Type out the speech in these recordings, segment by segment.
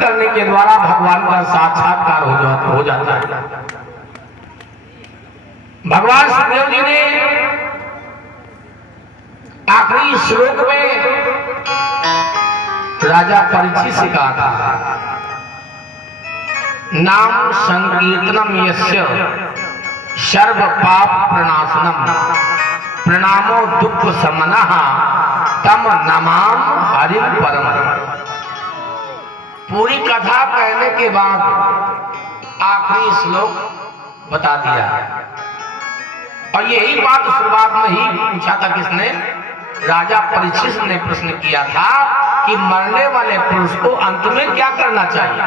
करने के द्वारा भगवान का साक्षात्कार हो जाता है। भगवान सुखदेव जी ने आखिरी श्लोक में राजा परीक्षित से कहा था, नाम संकीर्तनम यस्य सर्व पाप प्रणाशनम प्रणामो दुख समनः तम नमाम हरि परम। पूरी कथा कहने के बाद आखिरी श्लोक बता दिया। और यही बात शुरुआत में ही पूछा था किसने? राजा परीक्षित ने प्रश्न किया था कि मरने वाले पुरुष को अंत में क्या करना चाहिए।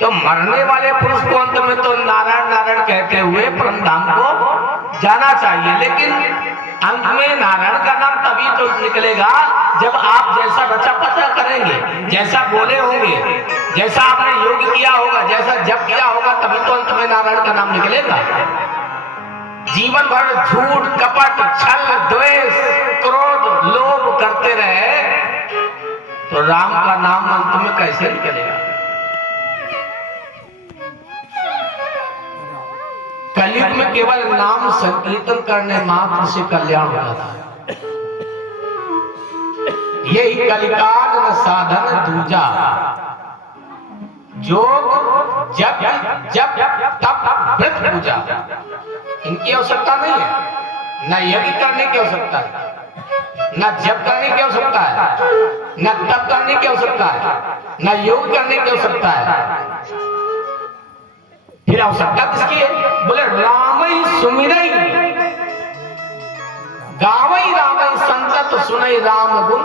तो मरने वाले पुरुष को अंत में तो नारायण नारायण कहते हुए परम धाम को जाना चाहिए, लेकिन अंत में नारायण का नाम तभी तो निकलेगा जब आप जैसा रचा पचा करेंगे, जैसा बोले होंगे, जैसा आपने योग किया होगा, जैसा जप किया होगा, तभी तो अंत में नारायण का नाम निकलेगा। जीवन भर झूठ कपट छल द्वेष क्रोध लोभ करते रहे तो राम का नाम अंत में कैसे निकलेगा? कलयुग में केवल नाम संकीर्तन करने मात्र से कल्याण हो जाता है। यही कलिकाल न साधन दूजा, योग जप जप तप व्रत पूजा, इनकी आवश्यकता नहीं है। न यज्ञ करने की आवश्यकता है, न जप करने की आवश्यकता है, न तप करने की आवश्यकता है, न योग करने की आवश्यकता है। फिर आवश्यकता किसकी है? बोले रामई सुमिरई गावई रामई संतत सुनई राम गुण।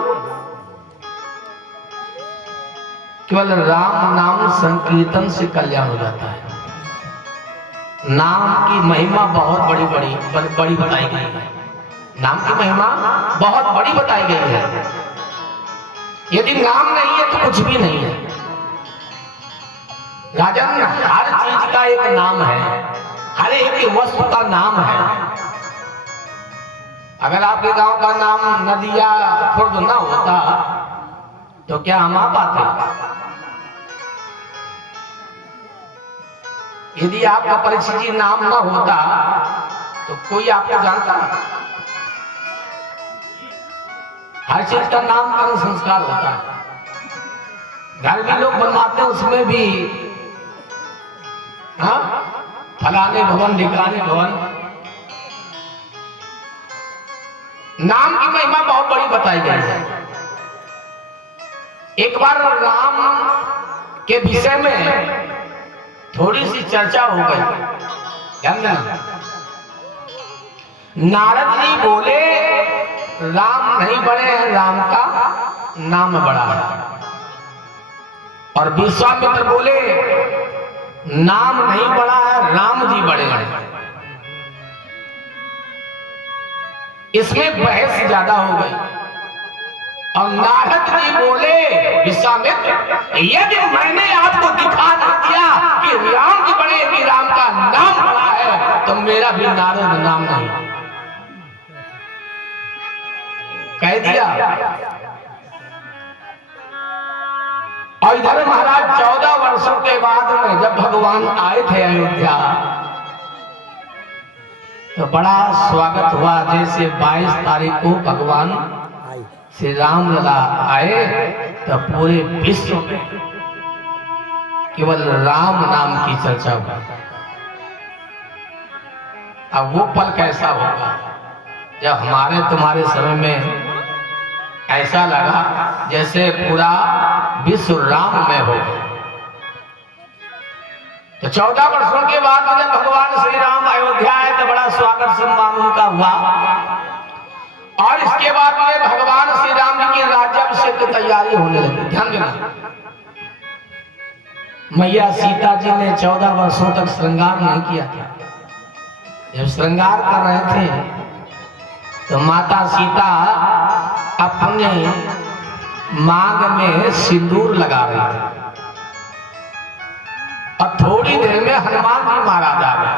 केवल राम नाम संकीर्तन से कल्याण हो जाता है। नाम की महिमा बहुत बड़ी बताई गई है। नाम की महिमा बहुत बड़ी बताई गई है। यदि नाम नहीं है तो कुछ भी नहीं है। राजन, हर चीज का एक नाम है, हर एक वस्तु का नाम है। अगर आपके गांव का नाम नदिया खुर्द ना होता तो क्या हम आ पाते? यदि आपका परीक्षित जी नाम ना होता तो कोई आपको जानता? हर चीज का नामकरण संस्कार होता है। घर भी लोग बनवाते हैं, उसमें भी फलाने भवन ढिकाने भवन। नाम की महिमा बहुत बड़ी बताई गई है। एक बार राम के विषय में थोड़ी सी चर्चा हो गई, ध्यान देना। नारद जी बोले राम नहीं बड़े हैं, राम का नाम बड़ा है। और विश्वामित्र बोले नाम नहीं बड़ा है, राम जी बड़े हैं। इसमें बहस ज्यादा हो गई। और नारद जी बोले विश्वामित्र, यदि मैंने आपको दिखा दिया कि राम जी बड़े कि राम का नाम बड़ा है तो मेरा भी नारद नाम नहीं। कह दिया। और इधर महाराज 14 वर्षों के बाद में जब भगवान आए थे अयोध्या तो बड़ा स्वागत हुआ। जैसे 22 तारीख को भगवान श्री राम लला आए तो पूरे विश्व में केवल राम नाम की चर्चा हुई। अब वो पल कैसा होगा जब हमारे तुम्हारे समय में ऐसा लगा जैसे पूरा विश्व राम में हो। तो 14 वर्षों के बाद जब भगवान श्री राम अयोध्या आए तो बड़ा स्वागत सम्मान उनका हुआ। और इसके बाद में भगवान श्री राम जी की राज्याभिषेक की तैयारी होने लगी। ध्यान देना, मैया सीता जी ने 14 वर्षों तक श्रृंगार नहीं किया था। जब श्रृंगार कर रहे थे तो माता सीता अपने मांग में सिंदूर लगा रही थी। और थोड़ी देर में हनुमान जी महाराज आ गए।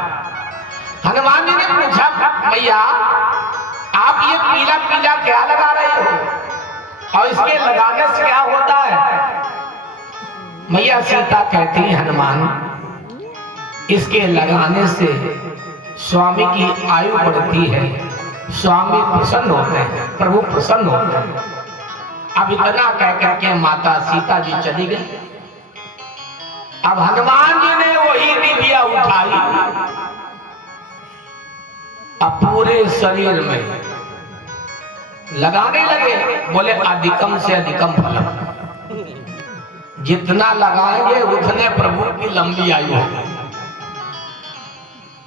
हनुमान जी ने पूछा, मैया आप ये पीला पीला क्या लगा रहे हो और इसके लगाने से क्या होता है? मैया सीता कहती हनुमान, इसके लगाने से स्वामी की आयु बढ़ती है, स्वामी प्रसन्न होते हैं, प्रभु प्रसन्न होते हैं। अब इतना कह करके माता सीता जी चली गई। अब हनुमान जी ने वही डिबिया उठाई, अब पूरे शरीर में लगाने लगे। बोले अधिकम से अधिकम फलम, जितना लगाएंगे उतने प्रभु की लंबी आयु होगी,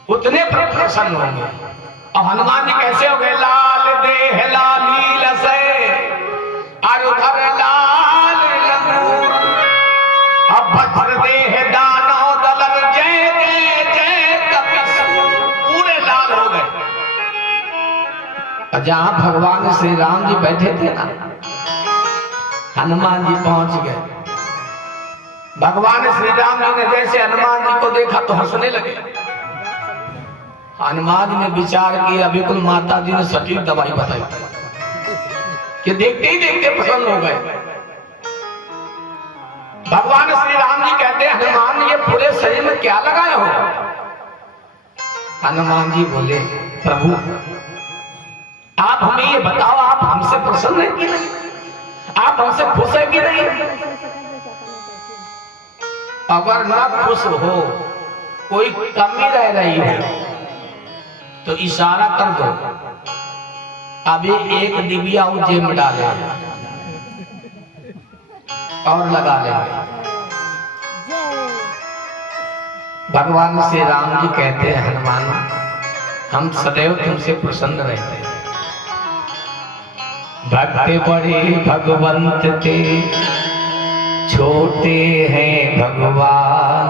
उतने प्रभु प्रसन्न होंगे। और हनुमान जी कैसे हो गए? लाल देह लालील से अरुधर लाल लंगूर, अब भद्र देह दानव दलन जय जय जय कपिसूर, पूरे लाल हो गए। जहां भगवान श्री राम जी बैठे थे ना, हनुमान जी पहुंच गए। भगवान श्री राम जी ने जैसे हनुमान जी को देखा तो हंसने लगे। हनुमान जी ने विचार किया, अभी कुल माता जी ने सटीक दवाई बताई कि देखते ही देखते प्रसन्न हो गए। भगवान श्री राम जी कहते हैं, हनुमान ये पूरे शरीर में क्या लगाए हो? हनुमान जी बोले, प्रभु आप हमें ये बताओ, आप हमसे प्रसन्न है कि नहीं? आप हमसे खुश है कि नहीं? अगर ना खुश हो, कोई कमी रह रही हो तो इशारा कर दो, अभी एक डिबिया जेब में डाले और लगा लेंगे। भगवान श्री राम जी कहते हैं, हनुमान हम सदैव तुमसे प्रसन्न रहते हैं। भक्त बड़े भगवंत थे, छोटे हैं भगवान,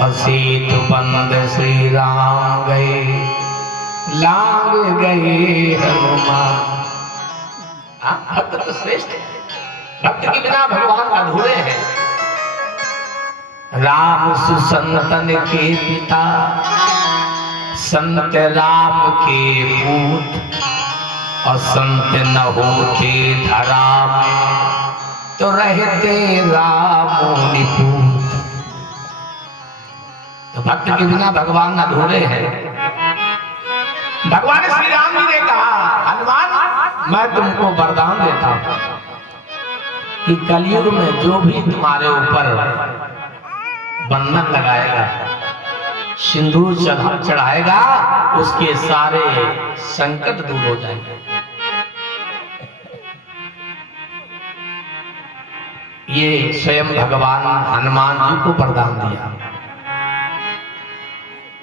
असीत बंद श्री राम गए, लांग गए हनुमान। भक्त तो श्रेष्ठ है, भक्त के बिना भगवान अधूरे हैं। राम सुसंतन के पिता, संत राम के पूत, और संत न होते धरा में, तो रहते राम निपूत। तो भक्त के बिना भगवान अधूरे हैं। भगवान श्री राम जी ने कहा, हनुमान मैं तुमको वरदान देता हूं कि कलयुग में जो भी तुम्हारे ऊपर बंधन लगाएगा, सिंदूर चढ़ाएगा, उसके सारे संकट दूर हो जाएंगे। ये स्वयं भगवान हनुमान जी को वरदान दिया।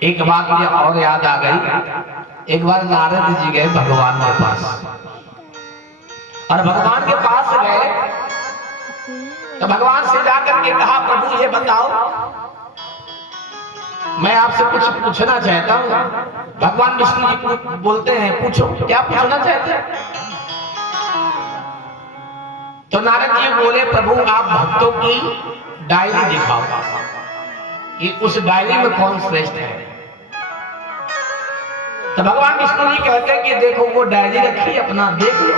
एक बात मुझे और याद आ गई। एक बार नारद जी गए भगवान के पास, और भगवान के पास गए तो भगवान से जाकर के कहा, प्रभु ये बताओ, मैं आपसे कुछ पूछना चाहता हूँ। भगवान विष्णु जी बोलते हैं, पूछो, क्या पूछना चाहते हैं? तो नारद जी बोले, प्रभु आप भक्तों की डायरी दिखाओ कि उस डायरी में कौन श्रेष्ठ है। तो भगवान विष्णु जी कहते हैं कि देखो वो डायरी रखी, अपना देख लो,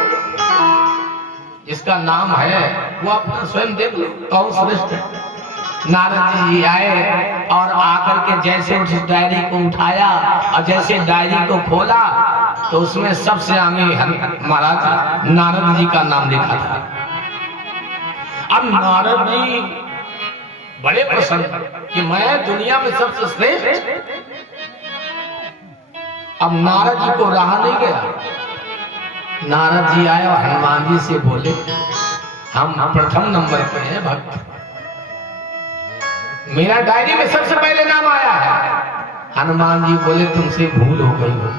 जिसका नाम है वो अपना स्वयं देख लो कौन श्रेष्ठ है। नारद जी आए और आकर के जैसे उस डायरी को उठाया और जैसे डायरी को खोला तो उसमें सबसे आगे महाराज नारद जी का नाम लिखा था। अब नारद जी बड़े प्रसन्न कि मैं दुनिया में सबसे श्रेष्ठ। अब नारद जी को रहा नहीं गया। नारद जी आए और हनुमान जी से बोले, हम प्रथम नंबर पे हैं भक्त, मेरा डायरी में सबसे पहले नाम आया है। हनुमान जी बोले, तुमसे भूल हो गई हो,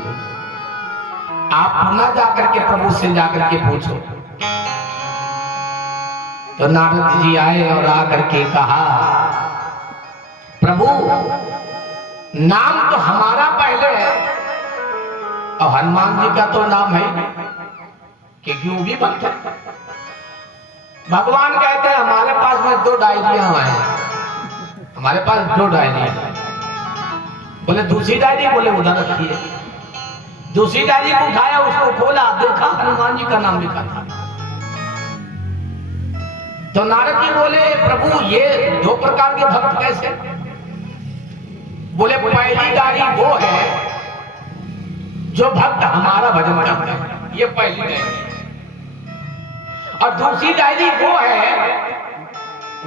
आप पुनः जाकर के प्रभु से जाकर के पूछो। तो नारद जी आए और आकर के कहा, प्रभु नाम तो हमारा पहले है और हनुमान जी का तो नाम है क्योंकि वो भी भक्त है। भगवान कहते हैं, हमारे पास में 2 डायरियां हैं, हमारे पास 2 डायरी है। बोले दूसरी डायरी? बोले उधर रखिए। दूसरी डायरी को उठाया, उसको खोला, देखा हनुमान जी का नाम लिखा था। तो नारद जी बोले प्रभु ये दो प्रकार के भक्त कैसे? बोले पहली गाड़ी वो है जो भक्त हमारा भजन करता है, ये पहली डायरी। और दूसरी डायरी वो है,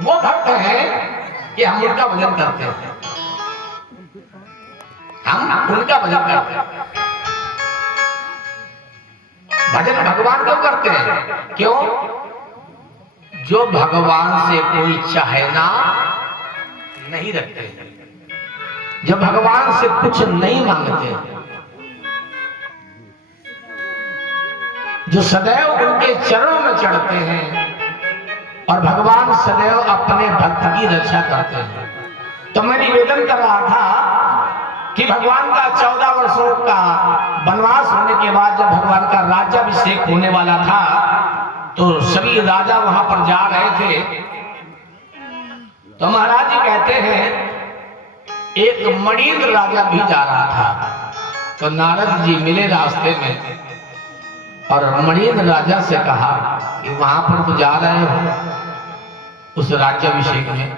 वो भक्त है कि हम उनका भजन करते हैं, हम उनका भजन करते हैं। भजन भगवान क्यों करते हैं? क्यों? जो भगवान से कोई चाहना नहीं रखते, जो भगवान से कुछ नहीं मांगते, जो सदैव उनके चरणों में चढ़ते हैं और भगवान सदैव अपने भक्त की रक्षा करते हैं। तो मैं निवेदन कर रहा था कि भगवान का 14 वर्षों का वनवास होने के बाद जब भगवान का राज्याभिषेक होने वाला था तो सभी राजा वहां पर जा रहे थे। तो महाराज जी कहते हैं एक मणिन्द्र राजा भी जा रहा था। तो नारद जी मिले रास्ते में और मणिन्द्र राजा से कहा कि वहां पर तो जा रहे हो उस राज्याभिषेक में,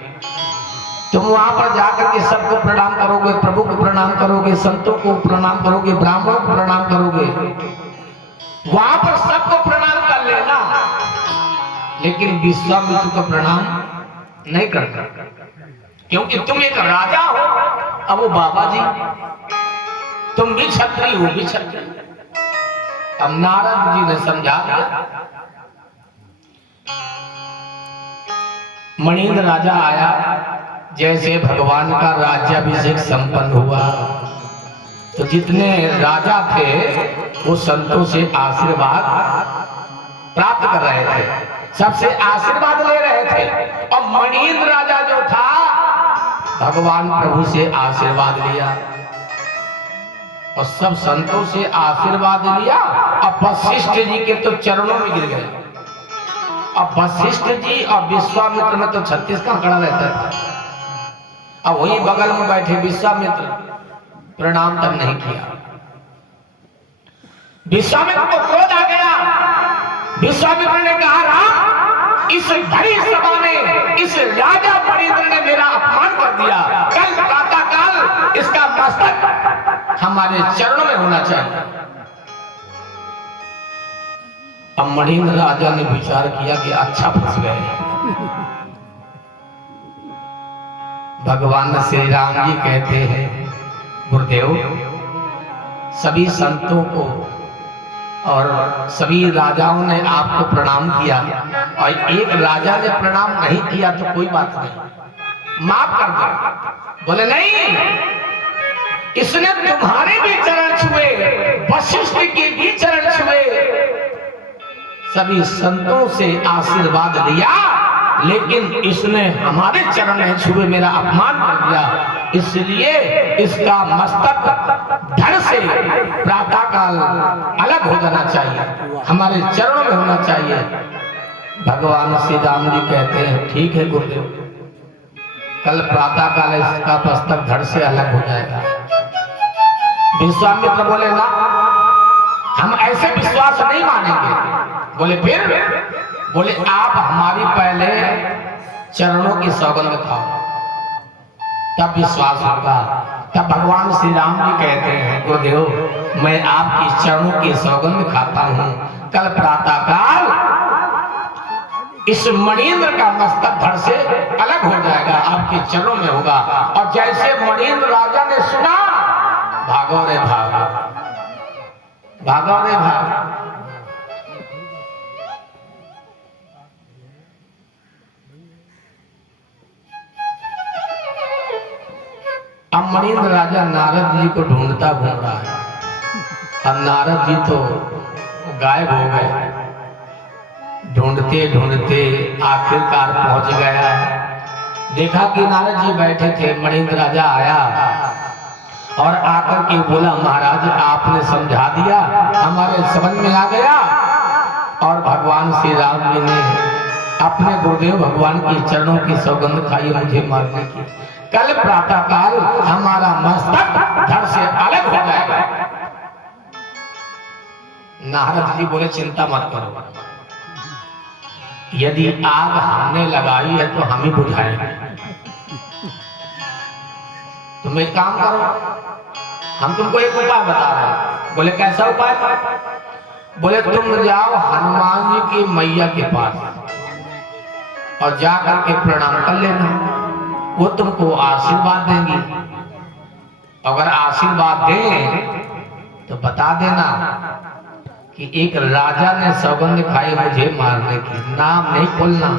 तुम वहां पर जाकर के सबको प्रणाम करोगे, प्रभु को प्रणाम करोगे, संतों को प्रणाम करोगे, ब्राह्मणों को प्रणाम करोगे, वहां पर सबको प्रणाम कर लेना, लेकिन विश्वामित्र को प्रणाम नहीं करना, क्योंकि तुम एक राजा हो। अब वो बाबा जी तुम भी क्षत्रिय हो, भी क्षत्रिय। अब नारद जी ने समझा दिया। मणिन्द्र राजा आया, जैसे भगवान का राज्याभिषेक संपन्न हुआ तो जितने राजा थे वो संतों से आशीर्वाद प्राप्त कर रहे थे, सबसे आशीर्वाद ले रहे थे। और मणिन्द्र राजा जो था भगवान प्रभु से आशीर्वाद लिया और सब संतों से आशीर्वाद लिया। अब वशिष्ठ जी के तो चरणों में गिर गए। अब वशिष्ठ जी और विश्वामित्र में तो 36 का आंकड़ा रहता था। अब वही बगल में बैठे विश्वामित्र प्रणाम तक नहीं किया। विश्वामित्र को क्रोध आ गया। विश्वामित्र ने कहा राम, इस भरी सभा में इस राजा मणिन्द्र ने मेरा अपमान कर दिया। कल प्रातः काल इसका मस्तक हमारे चरणों में होना चाहिए। अब मणिन्द्र राजा ने विचार किया कि अच्छा फंस गए। भगवान श्री राम जी कहते हैं गुरुदेव, सभी संतों को और सभी राजाओं ने आपको प्रणाम किया और एक राजा ने प्रणाम नहीं किया तो कोई बात नहीं, माफ कर दो। बोले नहीं, इसने तुम्हारे भी चरण छुए, वशिष्ठ के भी चरण छुए, सभी संतों से आशीर्वाद लिया, लेकिन इसने हमारे चरण नहीं छुए, मेरा अपमान कर दिया, इसलिए इसका मस्तक धड़ से प्रातः काल अलग हो जाना चाहिए, हमारे चरणों में होना चाहिए। भगवान श्री राम जी कहते हैं ठीक है गुरुदेव, कल प्रातः काल इसका मस्तक धड़ से अलग हो जाएगा। विश्वामित्र बोले ना, हम ऐसे विश्वास नहीं मानेंगे। बोले फिर? बोले आप हमारी पहले चरणों की सौगंध खाओ, तब विश्वास होगा। तब भगवान श्री राम जी कहते हैं गुरुदेव, मैं आपकी चरणों की सौगंध खाता हूं, कल प्रातः काल इस मणिन्द्र का मस्तक धड़ से अलग हो जाएगा, आपके चरणों में होगा। और जैसे मणिन्द्र राजा ने सुना, भागो रे भागो, भागो रे भागो। अब मणिन्द्र राजा नारद जी को ढूंढता घूम रहा है। अब नारद जी तो गायब हो गए। ढूंढते ढूंढते आखिरकार पहुंच गया। देखा कि नारद जी बैठे थे। मणिन्द्र राजा आया और आकर के बोला, महाराज आपने समझा दिया, हमारे समझ में आ गया। और भगवान श्री राम जी ने अपने गुरुदेव भगवान के चरणों की सौगंध खाई मुझे मारने की। कल प्रातः काल हमारा मस्तक धड़ से अलग हो जाएगा। नारद जी बोले चिंता मत करो, यदि आग हमने लगाई है तो हम ही बुझाएंगे। तुम एक काम करो, हम तुमको एक उपाय बता रहे हैं। बोले कैसा उपाय? बोले तुम जाओ हनुमान जी की मैया के पास और जा करके प्रणाम कर लेना, वो तुमको आशीर्वाद देंगी। अगर आशीर्वाद दें तो बता देना कि एक राजा ने सौगंध खाई मुझे मारने की, नाम नहीं खोलना,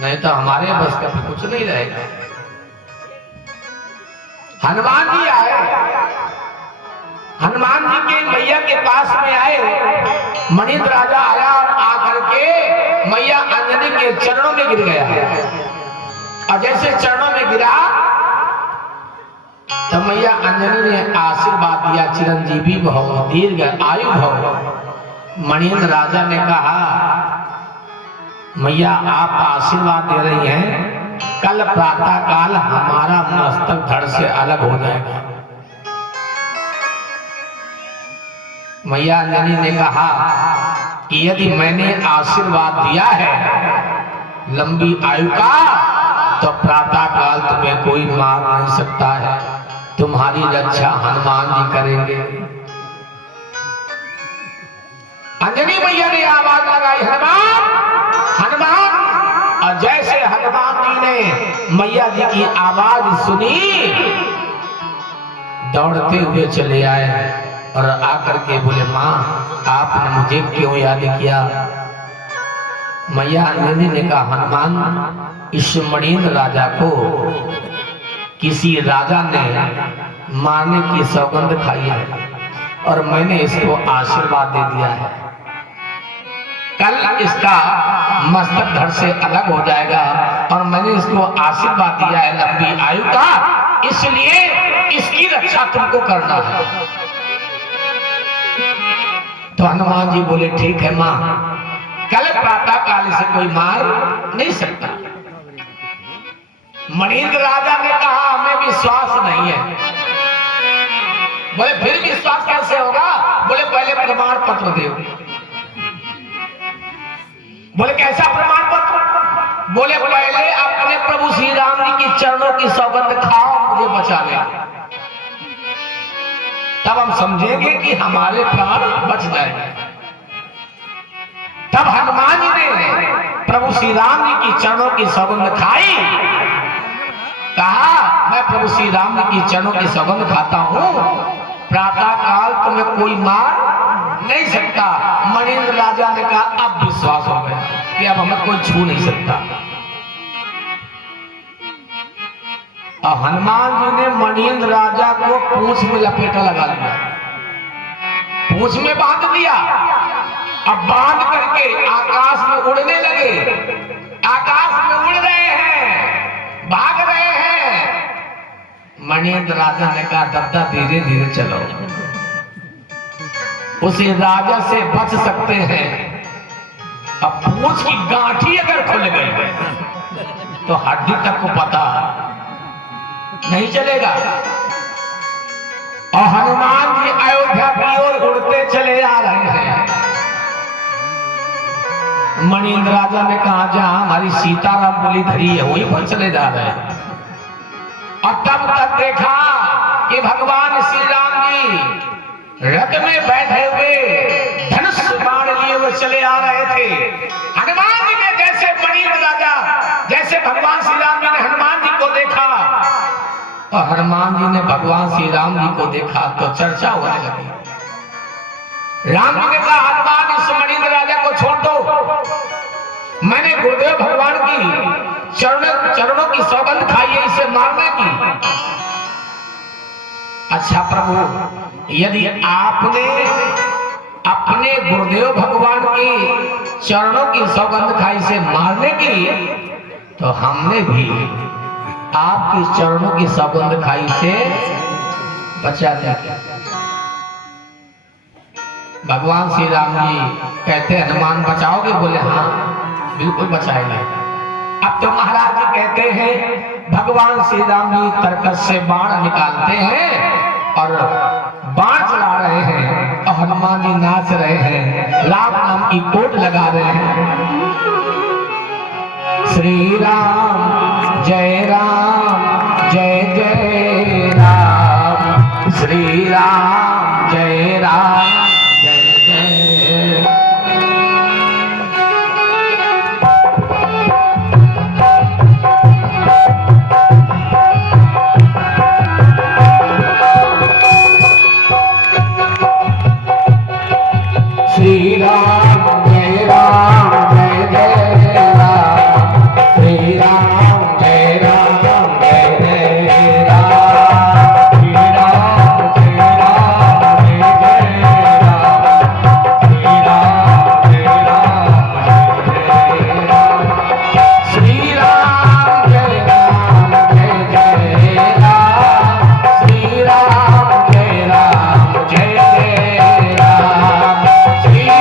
नहीं तो हमारे बस का कुछ नहीं रहेगा। हनुमान जी आए, हनुमान जी के मैया के पास में आए। मणिन्द्र राजा आया और आकर के मैया अंजनी के चरणों में गिर गया, और जैसे चरणों में गिरा तो मैया अंजनी ने आशीर्वाद दिया, चिरंजीवी भव, दीर्घ आयु भव। मणिन्द्र राजा ने कहा मैया आप आशीर्वाद दे रही हैं, कल प्रातः काल हमारा मस्तक धड़ से अलग हो जाएगा। मैया अंजनी ने कहा कि यदि मैंने आशीर्वाद दिया है लंबी आयु का, तो प्रातः काल तुम्हें कोई मार नहीं सकता है, तुम्हारी रक्षा हनुमान जी करेंगे। अंजनी मैया ने आवाज लगाई हनुमान, हनुमान, और जैसे हनुमान जी ने मैया जी की आवाज सुनी दौड़ते हुए चले आए और आकर के बोले माँ आपने मुझे क्यों याद किया? मैया अंजनी ने कहा हनुमान, इस मणिन्द्र राजा को किसी राजा ने मारने की सौगंध खाई है और मैंने इसको आशीर्वाद दे दिया है, कल इसका मस्तक धड़ से अलग हो जाएगा और मैंने इसको आशीर्वाद दिया है लंबी आयु का, इसलिए इसकी रक्षा तुमको करना है। तो हनुमान जी बोले ठीक है माँ, कल प्रातः काल से कोई मार नहीं सकता। मणिन्द्र राजा ने कहा हमें विश्वास नहीं है। बोले फिर विश्वास कैसे होगा? बोले पहले प्रमाण पत्र दो। बोले कैसा प्रमाण पत्र? बोले पहले अपने प्रभु श्री राम जी की चरणों की सौगंध खाओ मुझे बचा ले, तब हम समझेंगे कि हमारे प्राण बच जाएंगे। तब हनुमान जी ने प्रभु श्री राम जी की चरणों की सौगंध खाई, कहा मैं प्रभु श्री राम जी की चरणों की सौगंध खाता हूं, प्रातः काल तुम्हें कोई मार नहीं सकता। मणिन्द्र राजा ने कहा अब विश्वास हो गया कि अब हमें कोई छू नहीं सकता। और हनुमान जी ने मणिन्द्र राजा को पूंछ में लपेटा लगा लिया, पूंछ में बांध दिया। अब बांध करके आकाश में उड़ने लगे, आकाश में उड़ रहे हैं, भाग रहे हैं। मणिन्द्र राजा ने कहा दद्दा धीरे धीरे चलो, उसी राजा से बच सकते हैं। अब पूंछ की गांठी अगर खुल गई तो हड्डी तक को पता नहीं चलेगा। और हनुमान जी अयोध्या की ओर उड़ते चले आ रहे हैं। मणिन्द्र राजा ने कहा जहां हमारी सीताराम बोली धरी है वहीं पर चले जा रहे हैं। और तब तक देखा कि भगवान श्री राम जी रथ में बैठे हुए धनुष बाण लिए हुए चले आ रहे थे। हनुमान जी ने जैसे मणिन्द्र राजा, जैसे भगवान श्री राम जी ने हनुमान जी को देखा और हनुमान जी ने भगवान श्री राम जी को देखा तो चर्चा होने लगी। राम जी ने कहा हनुमान इस मणिन्द्र राजा को छोड़ दो, मैंने गुरुदेव भगवान की चरणों की सौगंध खाई है इसे मारने की। अच्छा प्रभु, यदि आपने अपने गुरुदेव भगवान की चरणों की सौगंध खाई से मारने की, तो हमने भी आपकी चरणों की सौगंध खाई से बचाने की। भगवान श्री राम जी कहते हनुमान बचाओगे? बोले हाँ बिल्कुल बचाएंगे। अब तो महाराज जी कहते हैं भगवान श्री राम जी तरकस से बाण निकालते हैं और बाण चला रहे हैं और हनुमान जी नाच रहे हैं, राम नाम की कोट लगा रहे हैं। श्री राम जय जय राम, श्री राम जय जय। श्री राम जय जय राम, श्री राम जय जय राम, श्री राम जय जय राम, श्री राम जय राम, श्री राम जय जय राम, श्री राम जय जय राम,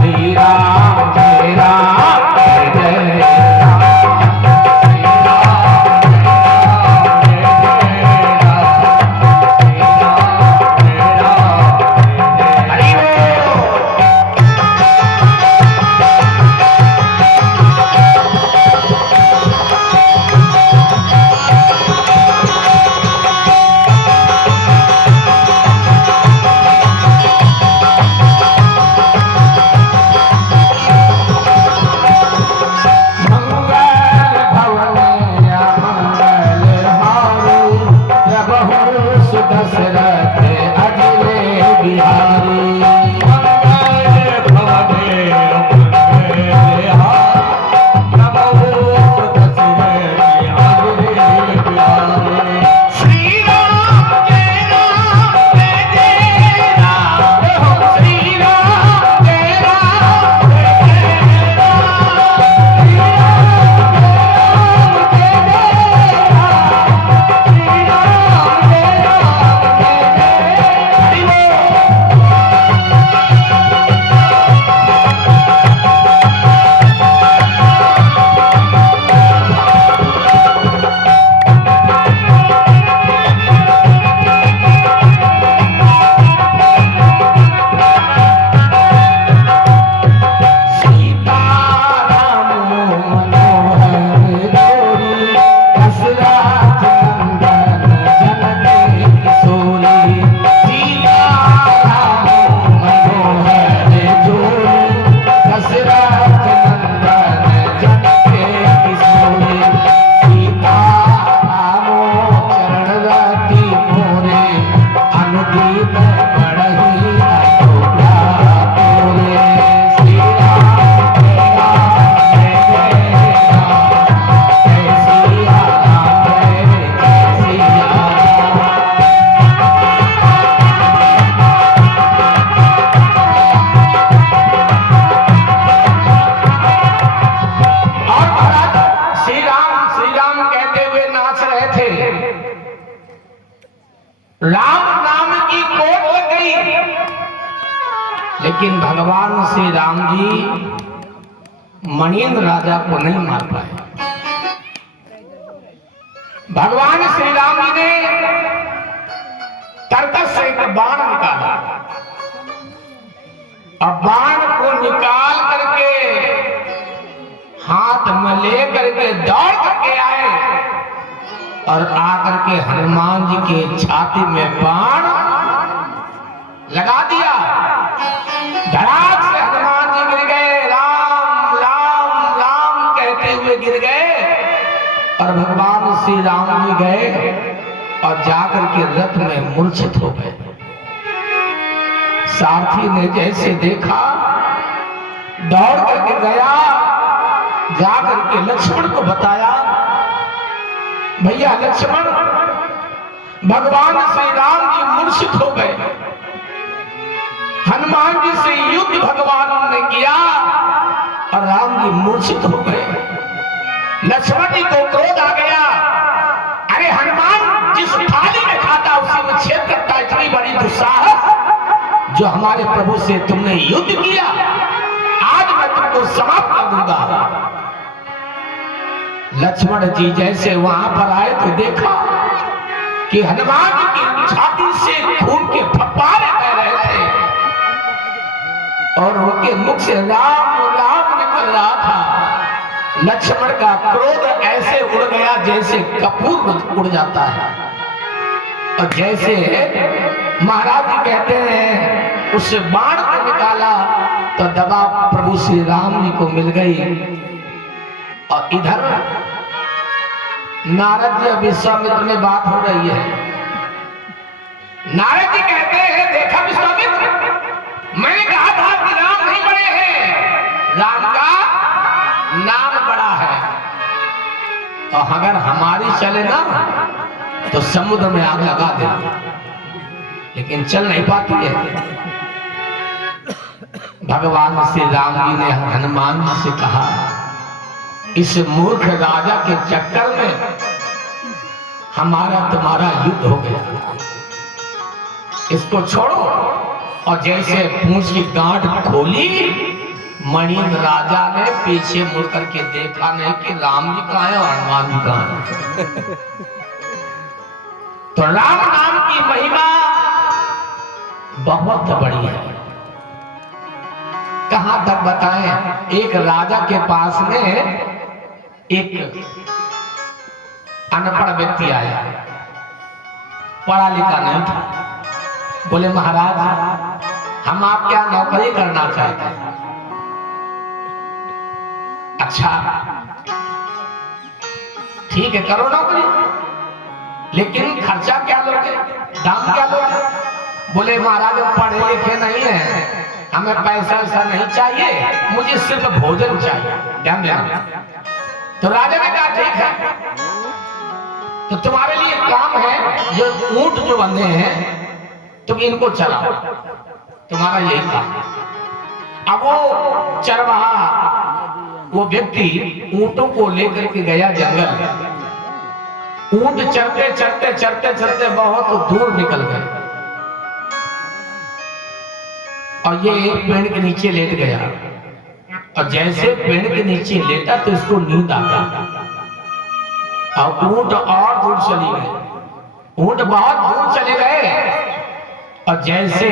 श्री राम जय राम नाम की कोट लग गई, लेकिन भगवान श्री राम जी मणिन्द्र राजा को नहीं मार पाए। भगवान श्री राम जी ने तरकस से एक बाण निकाला और बाण को निकाल करके हाथ में ले करके दौड़ करके आए और आकर के हनुमान जी के छाती में बाण लगा दिया। धड़ाक से हनुमान जी गिर गए, राम राम राम कहते हुए गिर गए और भगवान श्री राम जी गए और जाकर के रथ में मूर्छित हो गए। सारथी ने जैसे देखा दौड़ करके गया, जाकर के लक्ष्मण को बताया, भैया लक्ष्मण भगवान श्री राम जी मूर्छित हो गए, हनुमान जी से युद्ध भगवान ने किया और राम जी मूर्छित हो गए। लक्ष्मण जी को क्रोध आ गया, अरे हनुमान जिस थाली में खाता उसी में छेद करता, इतनी बड़ी दुस्साहस जो हमारे प्रभु से तुमने युद्ध किया, आज मैं तुमको समाप्त कर दूंगा। लक्ष्मण जी जैसे वहां पर आए तो देखा कि हनुमान की छाती से खून के फव्वारे बह रहे थे और उनके मुख से राम राम निकल रहा था। लक्ष्मण का क्रोध ऐसे उड़ गया जैसे कपूर उड़ जाता है। और जैसे महाराज जी कहते हैं उस बाण को निकाला तो दवा प्रभु श्री राम जी को मिल गई। और इधर नारद जी विश्वामित्र में बात हो रही है। नारद जी कहते हैं देखा विश्वामित्र, मैंने कहा था कि राम नहीं बड़े हैं, राम का नाम बड़ा है। और अगर हमारी चले ना तो समुद्र में आग लगा दे, लेकिन चल नहीं पाती है। भगवान श्री राम जी ने हनुमान जी से कहा इस मूर्ख राजा के चक्कर में हमारा तुम्हारा युद्ध हो गया, इसको छोड़ो। और जैसे पूंछ की गांठ खोली, मणिन राजा ने पीछे मुड़ करके देखा नहीं कि राम जी कहाँ है और हनुमान जी कहाँ है। तो राम नाम की महिमा बहुत बड़ी है। कहां तक बताएं, एक राजा के पास में एक अनपढ़ व्यक्ति आया, पढ़ा लिखा नहीं था। बोले महाराज हम आपके यहां नौकरी करना चाहते हैं। अच्छा ठीक है करो नौकरी, लेकिन खर्चा क्या लोगे, दाम क्या लोगे? बोले महाराज हम पढ़े लिखे नहीं है, हमें पैसा ऐसा नहीं चाहिए, मुझे सिर्फ भोजन चाहिए, ध्यान देना। तो राजा ने कहा ठीक है, तो तुम्हारे लिए काम है, ये ऊंट जो बंधे हैं तुम इनको चलाओ, तुम्हारा यही काम। अब वो चरवाहा, वो व्यक्ति ऊंटों को लेकर के गया जंगल। ऊंट चलते चलते चलते चलते बहुत दूर निकल गए और ये एक पेड़ के नीचे लेट गया। और जैसे पेड़ के नीचे लेटा तो इसको नींद आ गई और ऊंट और दूर चली गई। ऊंट बहुत दूर चले गए और जैसे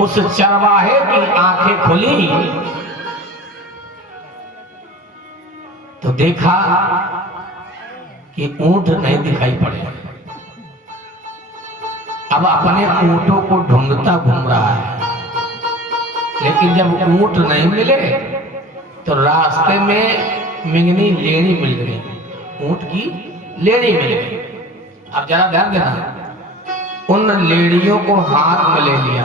उस चरवाहे की आंखें खुली तो देखा कि ऊंट नहीं दिखाई पड़े। अब अपने ऊंटों को ढूंढता घूम रहा है, लेकिन जब ऊंट नहीं मिले तो रास्ते में मिंगनी लेनी मिल गई, ऊंट की लेनी मिल गई। अब जरा ध्यान देना, उन लेड़ियों को हाथ में ले लिया,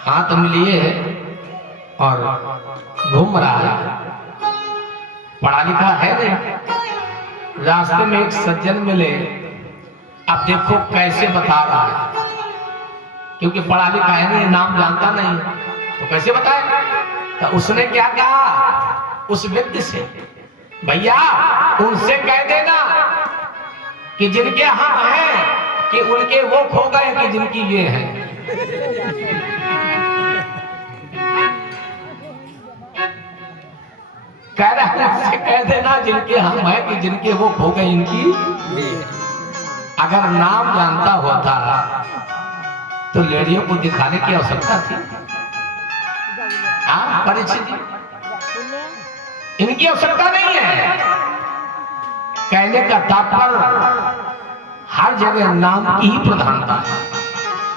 हाथ में लिए और घूम रहा है, पढ़ा लिखा है नहीं। रास्ते में एक सज्जन मिले, अब देखो कैसे बता रहा है, क्योंकि पढ़ा लिखा है नहीं, नाम जानता नहीं, तो कैसे बताए। तो उसने क्या कहा उस व्यक्ति से, भैया उनसे कह देना कि जिनके हम हैं कि उनके वो खो गए कि जिनकी ये है। कह रहा है उससे कह देना जिनके हम हैं कि जिनके वो खो गए इनकी। अगर नाम जानता होता तो लेडियों को दिखाने की आवश्यकता थी? हाँ परिचित, इनकी आवश्यकता नहीं है। कहने का तात्पर्य हर जगह नाम की ही प्रधानता है,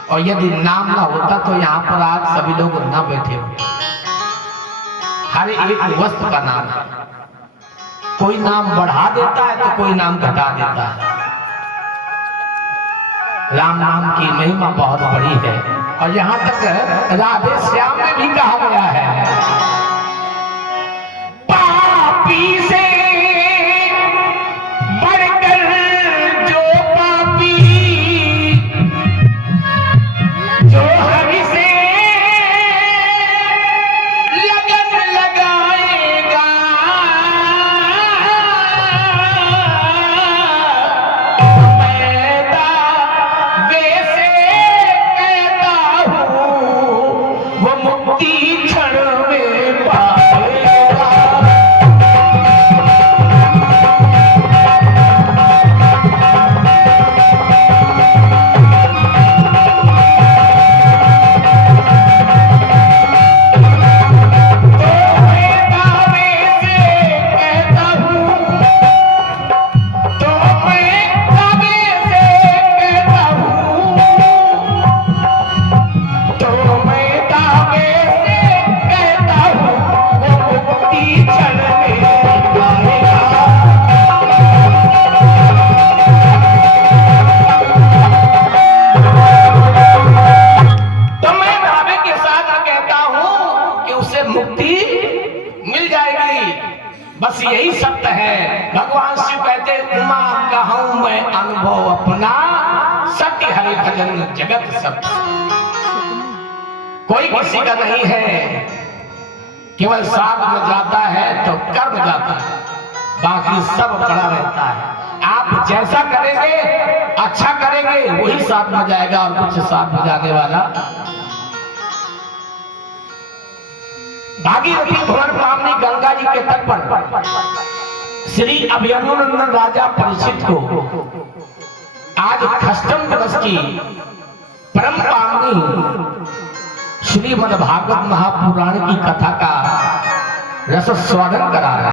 और यदि नाम ना होता तो यहाँ पर आज सभी लोग ना बैठे होते। हर एक वस्तु का नाम है, कोई नाम बढ़ा देता है तो कोई नाम घटा देता है। राम नाम की महिमा बहुत बड़ी है, और यहाँ तक राधे श्याम में भी कहा गया है, पापी से बढ़कर जो पापी, जो हरि से लगन लगाएगा, मुक्ति क्षण में पाएगा। भगवान शिव कहते उमा कहूं मैं अनुभव अपना, सत्य हरि भजन जगत सब। कोई किसी का नहीं है, केवल साथ में जाता है तो कर्म जाता है, बाकी सब पड़ा रहता है। आप जैसा करेंगे, अच्छा करेंगे, वही साथ में जाएगा और कुछ साथ में जाने वाला। भागीरथी भवन पावनी गंगा जी के तट पर श्री अभिमन्युनंदन राजा परीक्षित को आज खष्टम दिवस की परम पावनी श्रीमद् भागवत महापुराण की कथा का रस स्वादन करा रहा है।